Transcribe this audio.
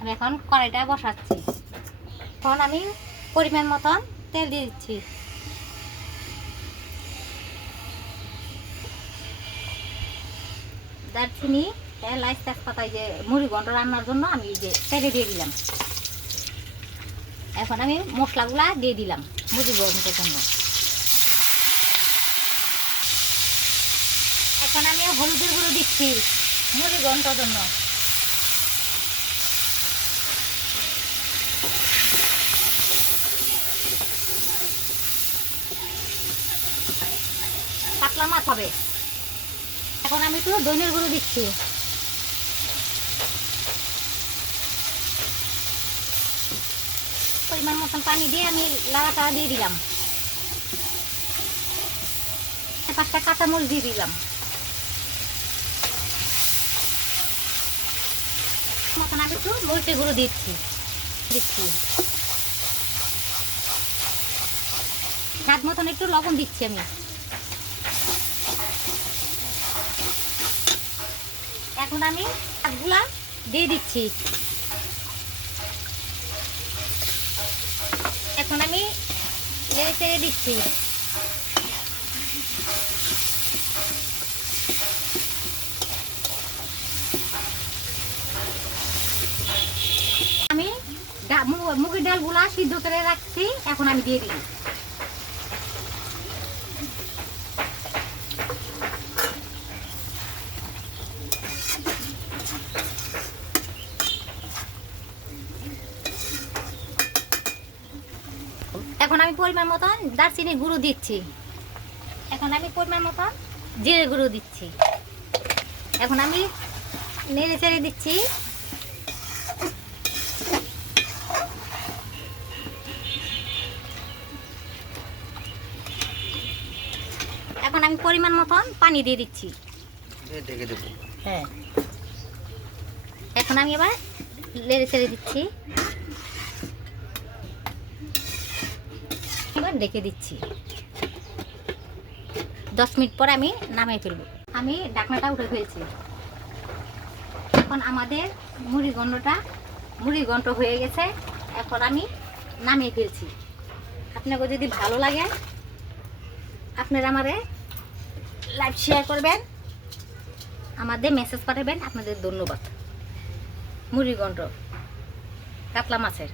আমি এখন কড়াইটা বসাচ্ছি। আমি পরিমাণ মতন তেল দিয়ে দিচ্ছি। দারচিনি যে মুড়ি রান্নার জন্য আমি যে তেলে দিয়ে দিলাম। এখন আমি মশলাগুলা দিয়ে দিলাম মুড়ি ঘন্টের জন্য। এখন আমি হলুদের গুঁড়ো দিচ্ছি। মুড়ি ঘণ্টার জন্য। কাতলা মাছ হবে। এখন আমি একটু দইনের গুঁড়ো দিচ্ছি। পরিমাণ মতন পানি দিয়ে আমি লাড়াটা দিয়ে দিলাম। পাঁচটা কাঁচামরিচ দিয়ে দিলাম। মতন আমি একটু মরিচের দিচ্ছি দিচ্ছি স্বাদ মতন একটু লবণ দিচ্ছি আমি এখন আমি শাকগুলা দিয়ে দিচ্ছি এখন আমি নেড়ে চেড়ে দিচ্ছি। মুগের ডালগুলা সিদ্ধ করে রাখছি, এখন আমি দিয়ে দিই এখন আমি পরিমাণ মতন দারচিনি গুঁড়ো দিচ্ছি। এখন আমি পরিমাণ মতন জিরে গুঁড়ো দিচ্ছি। এখন আমি নেড়ে চেড়ে দিচ্ছি। এখন আমি পরিমাণ মতন পানি দিয়ে দিচ্ছি। হ্যাঁ। এখন আমি এবার লেড়ে ছেড়ে দিচ্ছি। এবার ডেকে দিচ্ছি। দশ মিনিট পর আমি নামিয়ে ফেলব। আমি ডাকনাটা উঠে ফেলছি। এখন আমাদের মুড়ি গন্ডটা মুড়ি গন্ড হয়ে গেছে। এখন আমি নামিয়ে ফেলছি। আপনাকে যদি ভালো লাগে আপনারা আমারে লাইভ শেয়ার করবেন। আমাদের মেসেজ পাঠাবেন। আপনাদের ধন্যবাদ। মুড়িগণ্ড কাতলা মাছের।